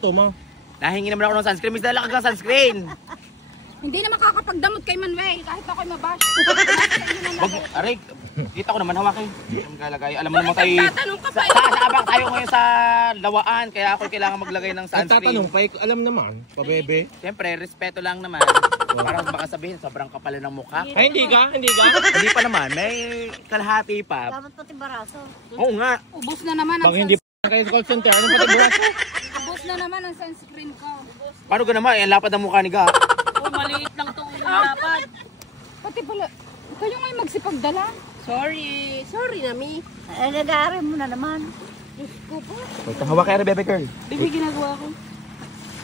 luto mo? Nahingi naman ako ng sunscreen. Miss, dala ka ng sunscreen. Hindi na makakapagdamot kay Manuel kahit ako'y mabash. Aray, kita ko naman hawakin. Alam mo naman tayo. Tatanong ka pa. Saabak tayo ngayon sa lawaan. Kaya ako kailangan maglagay ng sunscreen. Tatanong pa, alam naman, pabebe. Siyempre, respeto lang naman. Parang baka sabihin, sobrang kapal ng mukha. Ay, hindi ka? Hindi pa naman, may kalahati pa. Dapat pati baraso. Oo nga. Ubus na naman ang Pag hindi pa kayo sa call center, anong pati buraso? Ubus na naman ang sunscreen ko. Paano ka naman? Ang lapad ng mukha ni Ga. Maliit lang itong lapad. Pati pala, kayo ngayon magsipagdala. Sorry. Sorry na, Mi. Ay, nag-aaral mo na naman. Diyos ko po. Hawak kaya bebe girl. Bibi, ginagawa ko.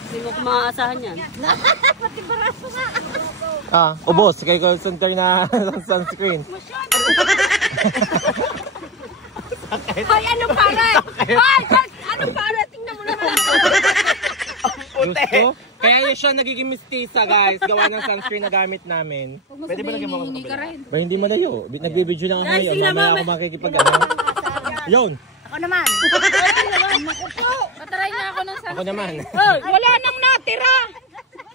Hindi mo ko maaasahan yan. Pati baraso nga. Ubos, kay call center na sunscreen. Hoy, ano para? Hoy, ano para? Tingnan mo naman. Puti. Kaya siya nagiging mistisa, guys. Gawa ng sunscreen na gamit namin. Pwede ba lagyan mo ako sa kabila? Ba, hindi malayo. Nagbibideo lang ako ngayon. Mamaya ako makikipag-ano. Yun. Ako naman. Pataray na ako ng sunscreen. Ako naman. Hoy, wala nang natira.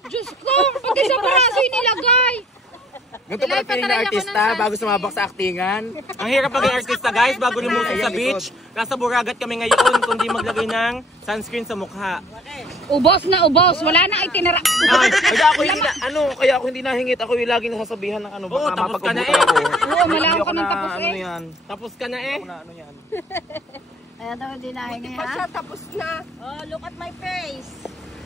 Diyos ko, pati sa braso inilagay. Ganito pala tayo na artista bago sumabak sa aktingan. Ang hirap maging artista, guys, bago lumusong sa beach. Nasa Buragat kami ngayon, kundi maglagay ng sunscreen sa mukha. Ubos na ubos, wala na itinara. Kaya ako hindi nahingit. Ako yung laging nasasabihan ng ano. Oo, Baka tapos ka na mapagpabutan ako. Oo, malaw ko ng tapos Ano eh. yan? Tapos ka na eh. Ano yan? Ayan daw, hindi nahingi ha. Tapos na. Oh, look at my face.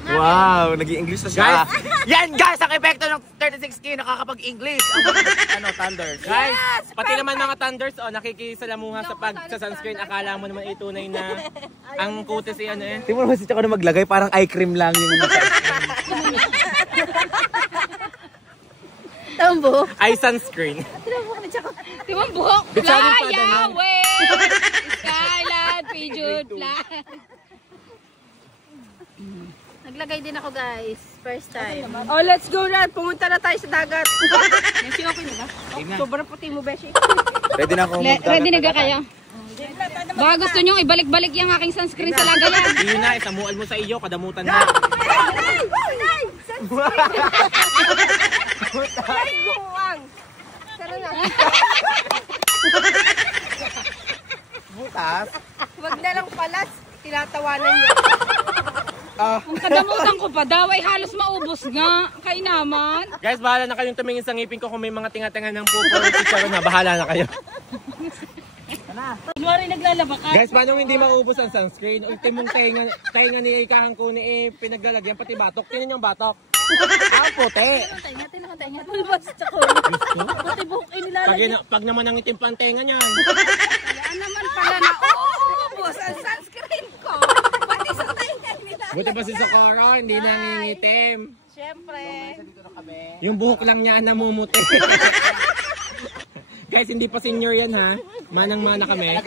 Wow, nag-i-English na siya. Yan guys, ang epekto ng 36K nakakapag-English. Ang Thunders. Guys, pati naman mga Thunders, nakikisalamuha sa sunscreen. Akala mo naman itunay na ang kutis yan eh. Tingnan mo naman si Tsaka na maglagay, parang eye cream lang yung Tawang buhok. Eye sunscreen. Timang buhok. Bitsanin pa, Fly ganun. away. Skyline, Pigeon, fly. Naglagay din ako guys. First time. Oh, let's go na. Pumunta na tayo sa dagat. Nancy, okay na ba? Sobrang puti mo, Beshi. Ready na ako magdagat. Ready na ka kaya? Baka gusto nyo ibalik-balik yung aking sunscreen sa lagayan. Yun na, isamual mo sa iyo, kadamutan na. Ay, guwang. Tara na. Butas. Wag na lang palas. Tinatawanan nyo. Ang kadamutan ko pa daw ay halos maubos nga. Kay naman. Guys, bahala na kayong tumingin sa ngipin ko kung may mga tinga-tinga ng pupo. Chicharo na, bahala na kayo. Kunwari naglalaba ka. Guys, paano hindi maubos ang sunscreen? Ultimong tainga ni Ikahang Kuni pinaglalagyan, pati batok. Tingnan yung batok. Puti. Tinga. Pulbas ako. Pati buhok inilalagay. Pag naman ang itim pa ang tenga niyan. Kaya naman pala na uubos ang sunscreen ko. Pati sa tainga nila. Buti pa si Socorro, hindi nangingitim. Siyempre. Yung buhok lang niya namumuti. Guys, hindi pa senior yan ha. Manang-mana kami.